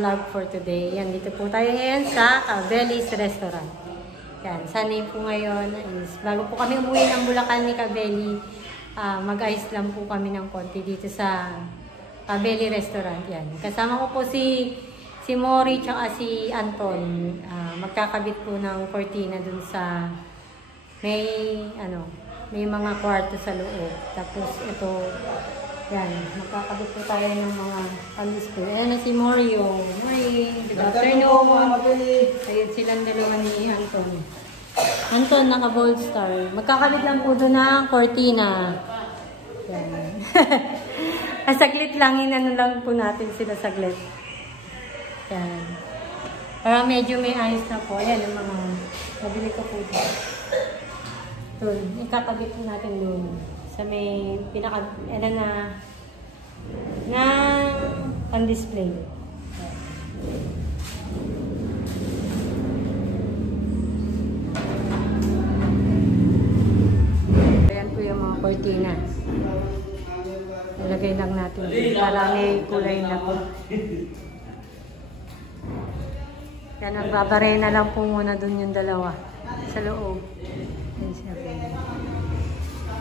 vlog for today. Yan, dito po tayo ngayon sa Cabelli's Restaurant. Yan, sanay po ngayon is bago po kami umuwi ng Bulacan ni Cabelli, mag-ayos lang po kami ng konti dito sa Cabelli Restaurant. Yan, kasama ko po si Mori tsaka si Anton. Magkakabit po ng cortina dun sa may mga kwarto sa loob. Tapos ito, yan, magkakabit po tayo ng mga pang-display. Ayan na si Mori. Mori, good afternoon. Ayun silang dalawa ni Anton. Anton, naka-bold star. Magkakabit lang po doon ng cortina. Yan. Saglit lang, inano lang po natin sila saglit. Yan. Para medyo may ayos na po. Ayan, yung mga nabili ko po dito. Doon, ikakabit po natin doon. Sa may pinaka, na pan-display. Ayan po yung mga cortina. Ilagay lang natin para may kulay na po. Yan, nagbabarena lang po muna doon yung dalawa sa loob. Yan siya.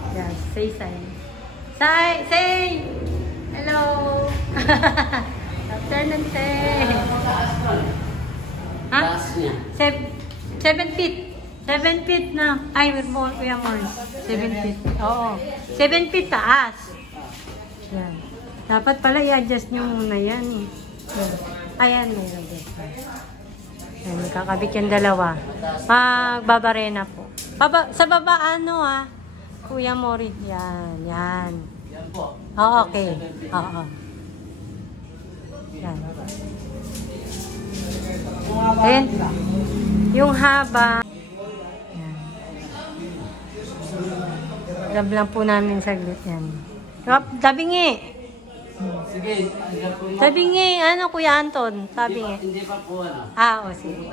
Yes, say. Say! Hello! Afternoon, say! Ha? 7 feet. 7 feet na. Ay, we are more. 7 feet. Oo. 7 feet taas. Yan. Dapat pala i-adjust nyo muna yan. Ayan, may adjust. Yan, kakabit yung dalawa. Magbabarena po. Sa baba, Kuya Mori. Yan. Yan po. Oh, okay. Oo. Yan. Ayan. Yung haba. Yan. Lab lang po namin saglit yan. Tabingi. Sige. Tabingi. Kuya Anton? Tabingi. Hindi pa po o sige.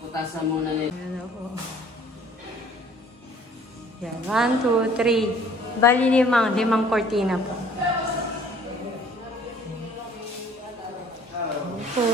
Putasan muna nila. Yan, 1, 2, 3. Bali limang cortina po. Ito.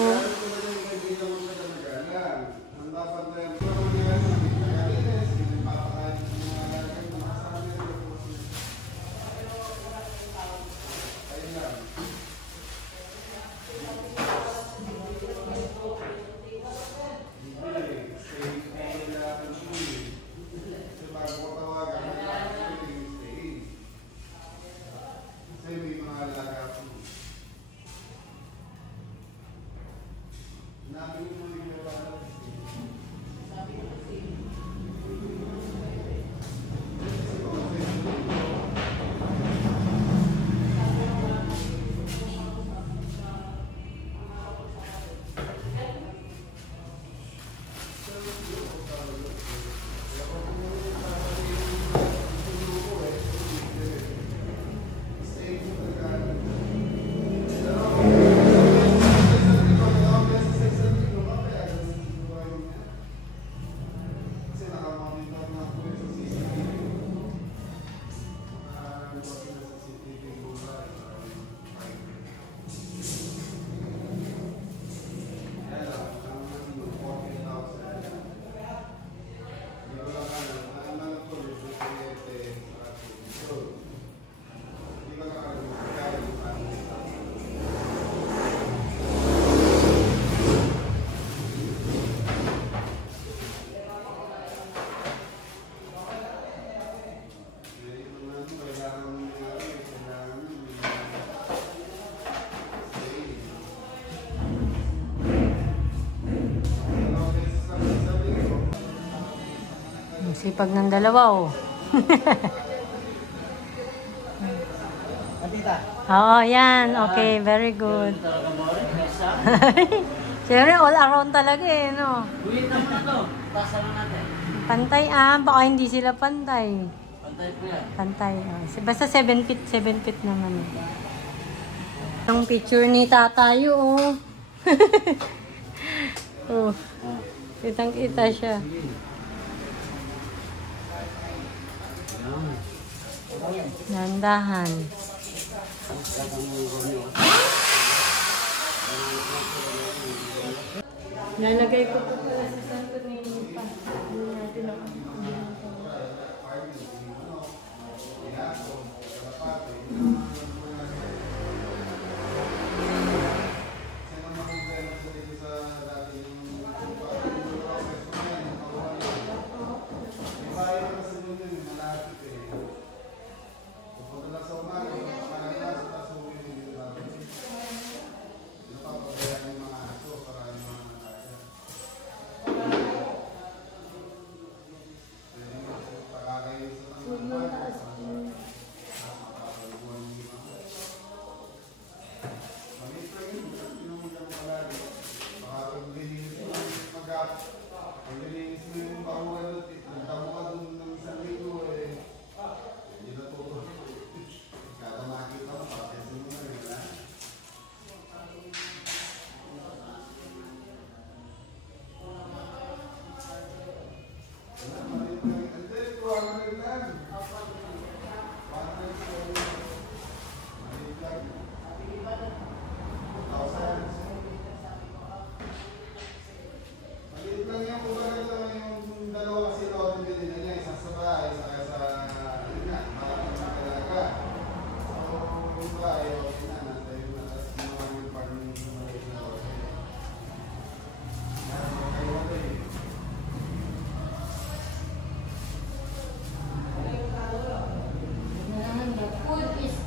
Sipag ng dalawa, Oo, yan. Okay, very good. Siyempre, all around talaga no? Buhin na muna to. Tasa na natin. Pantay, baka hindi sila pantay. Pantay po yan. Pantay, Basta 7 feet naman. Ang picture ni tatayo, kitang-kita siya. Nandahan. Lalagay ko po pala sa santo ni Pa. Hindi natin ako.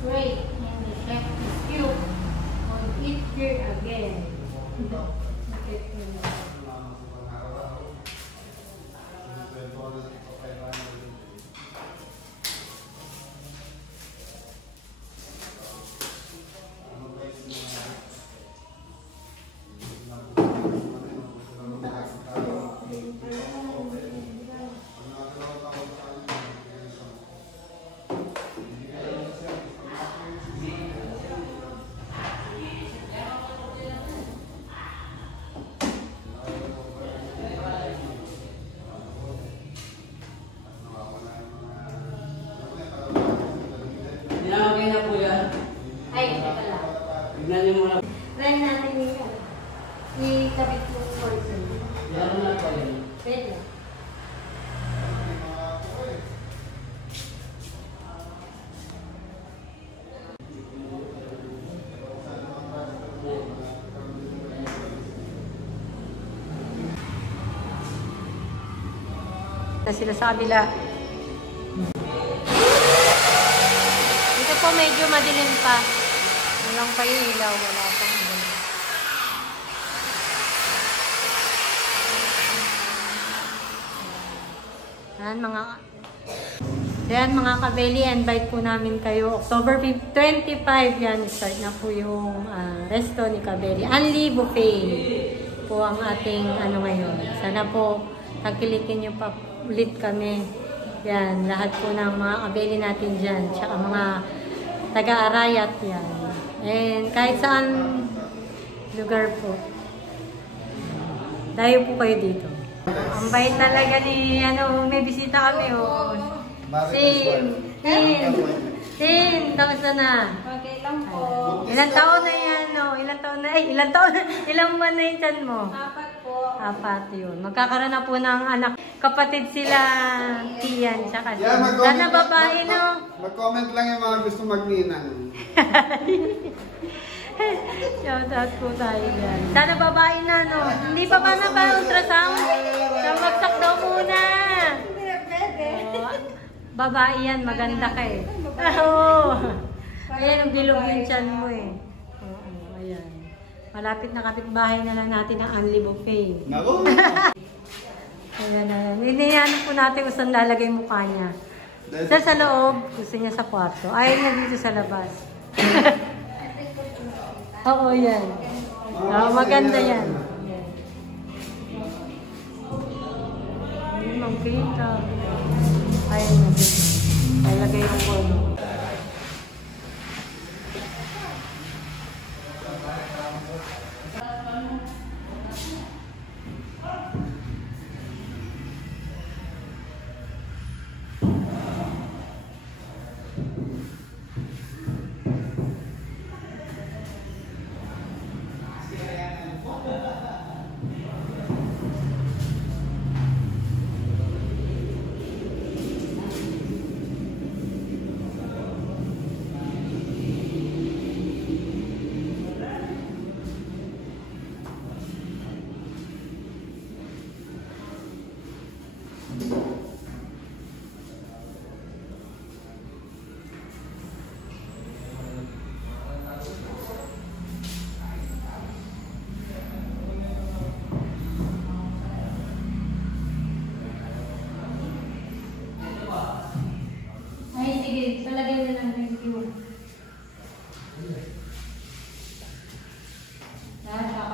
Great, and the chef is cute. On eat here again. Dinamagay na po yan. Ay, teka lang. Tignan niyo muna. Try natin yung i-kabit mo portion. Yan na po yan. Pwede. Sila sa kabila. Ito po medyo madilim pa. Walang pa yung ilaw. Wala pang ilaw. Yan mga kabeli, invite po namin kayo. October 25 yan. Start na po yung resto ni Kabeli. Unli buffet po ang ating ngayon. Sana po tagkilikin nyo pa ulit kami. Yan, lahat po ng mga kabeli natin dyan. Tsaka mga taga-arayat yan. And kahit saan lugar po. Dayo po kayo dito. Ang bait talaga ni, may bisita kami, oh. Sin, kamusta na? Okay lang po. Ilang taon na yan, no? Ilang buwan na yung tiyan mo? 4 po. 4 yun. Magkakaroon na po ng anak. Kapatid sila, Tian, tsaka Yeah, sana babae, no? Mag-comment lang yung mga gusto magninang. Shoutout po tayo yan. Sana babae na, no? Hindi pa ba na ba ultrasound? Samagsak daw muna. Hindi, pwede. Babae yan, maganda ka eh. Oo. Ayan, ang bilog yung tiyan mo eh. Oo, ayan. Malapit na kapitbahay na lang natin ang Unli Buffet. Naku! Ayan, ayan. Iniyan po natin kung saan lalagay yung mukha niya. Sa loob, gusto niya sa kwarto. Ayaw niya dito sa labas. Oo, yan. Maganda yan. Hindi magkita. Ayaw niya dito. Lalagay yung kono.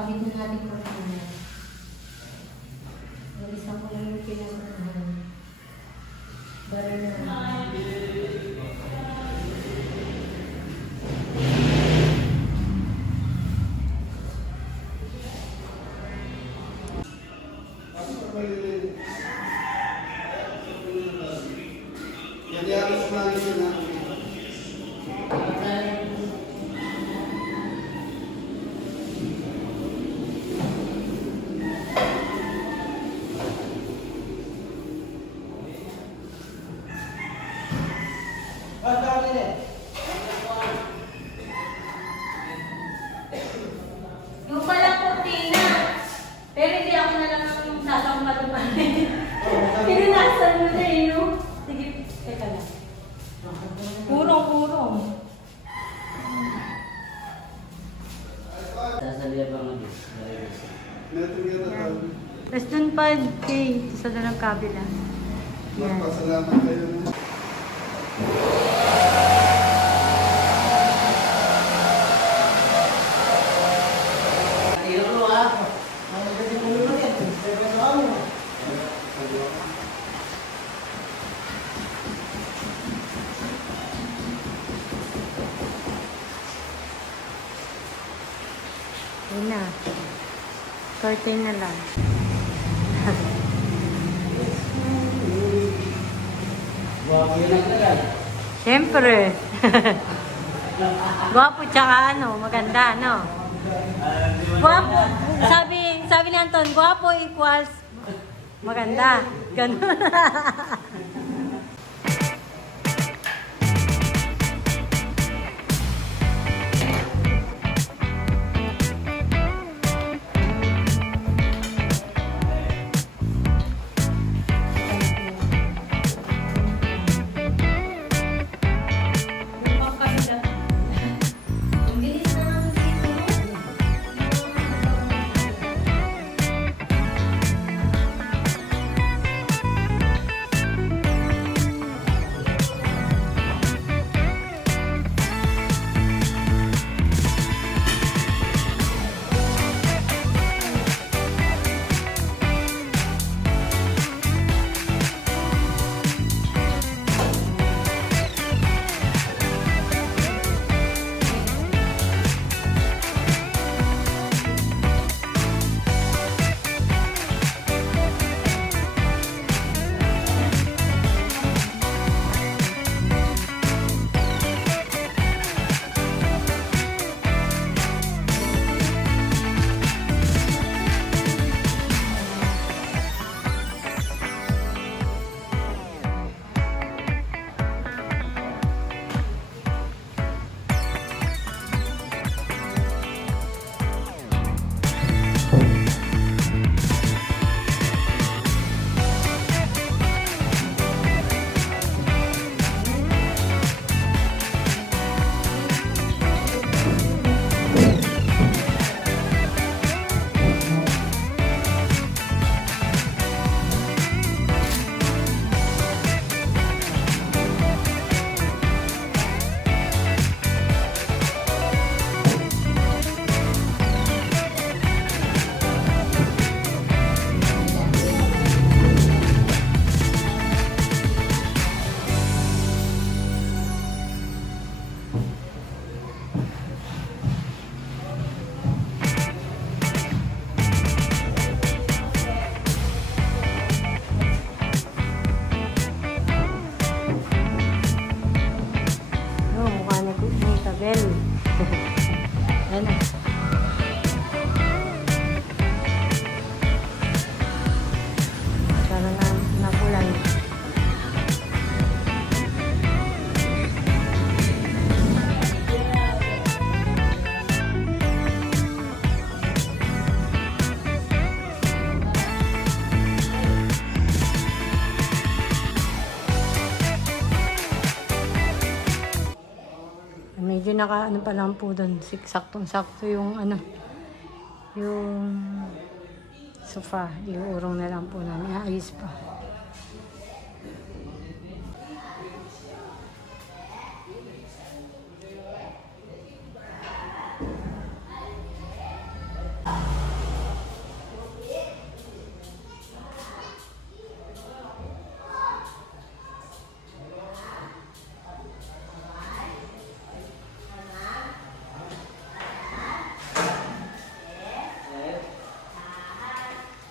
Kabit na natin cortina. Nalisan ko lang yung pinag-unahan. Bari na. Jadi harus lagi na. Yung pala cortina. Pero hindi ako na lang yung sasampa pa. Pinunasan mo na eh, no? Sige, teka lang. Purong. Sasalihan pa nga. Less than 5K sa dalang kabila. Yan. Magpasalamat kayo na. Tiro mo ha. Yun na. Curtain na lang. Gwapo yun ang tagal. Siyempre. Gwapo tsaka maganda, no? Gwapo. Sabi ni Anton, gwapo equals maganda. Ganun. Medyo naka pa lang po doon. Saktong-sakto yung yung sofa. Iuurong na lang po namin. Ayos pa.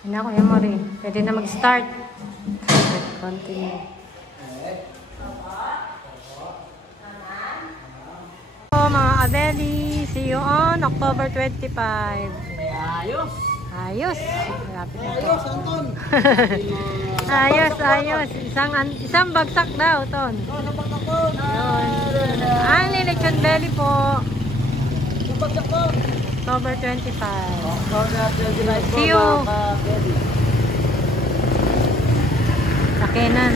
Yan ako, Emory. Pwede na mag-start. Continue. So, mga Abeli, see you on October 25. Ayos! Ayos! Malapit na to. Anton! Ayos. Isang bagsak daw, Ton. Nabagsak ko! Yun. Lechon belly po. Nabagsak ko! October 25. Congratulations po, See you. mga Abeli. Sa Kenan.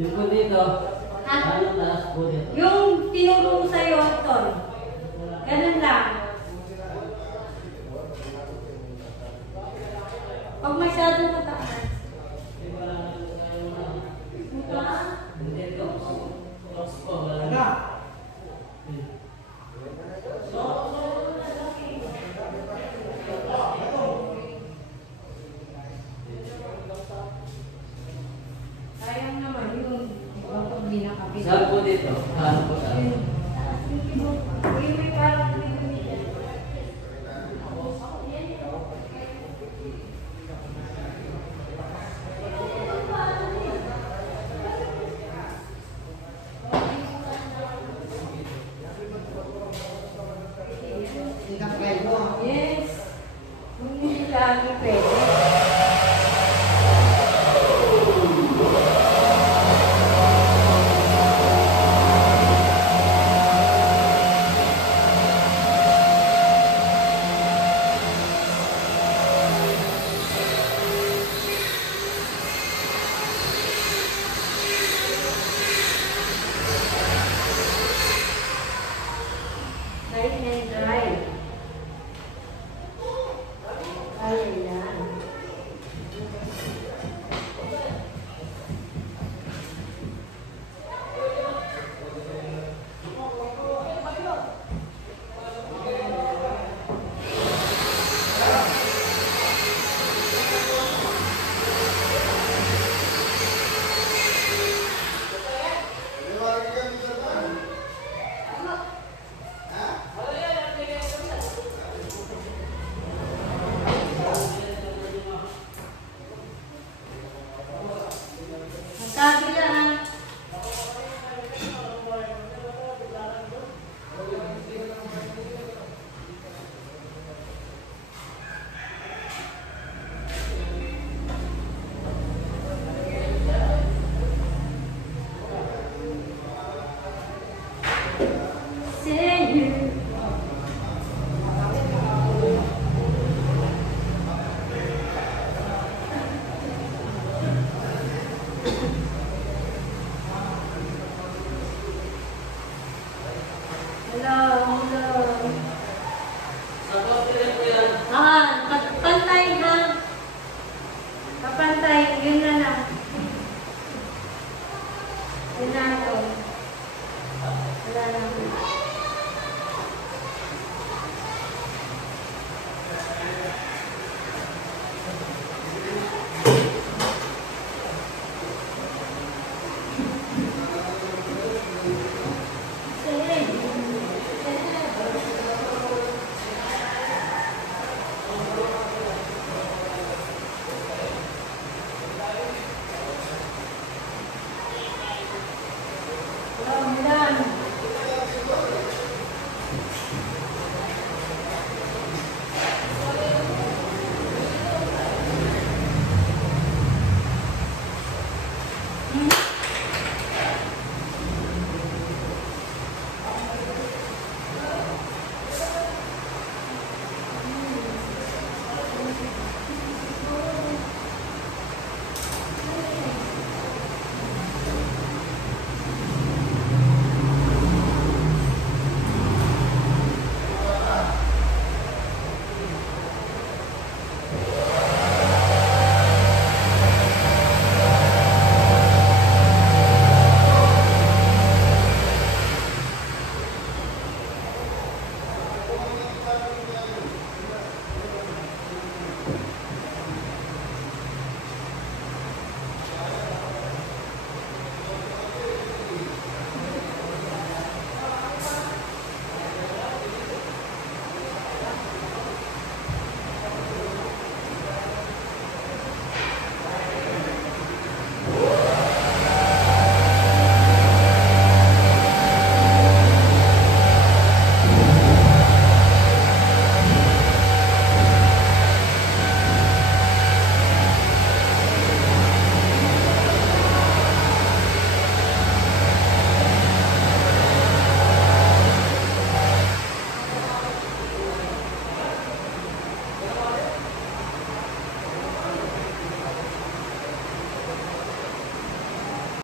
Yung po dito, ano taas po dito? Yung tinuro ko sa'yo, Ton. Ganun lang. Pag masyadong mataas. Hindi ito. Box po, wala na. Sayang naman yun. Pag hindi nakabit. Saan po dito? Ano po saan? May parang dyan. Yes. Kung hindi lagi pwede. Hello.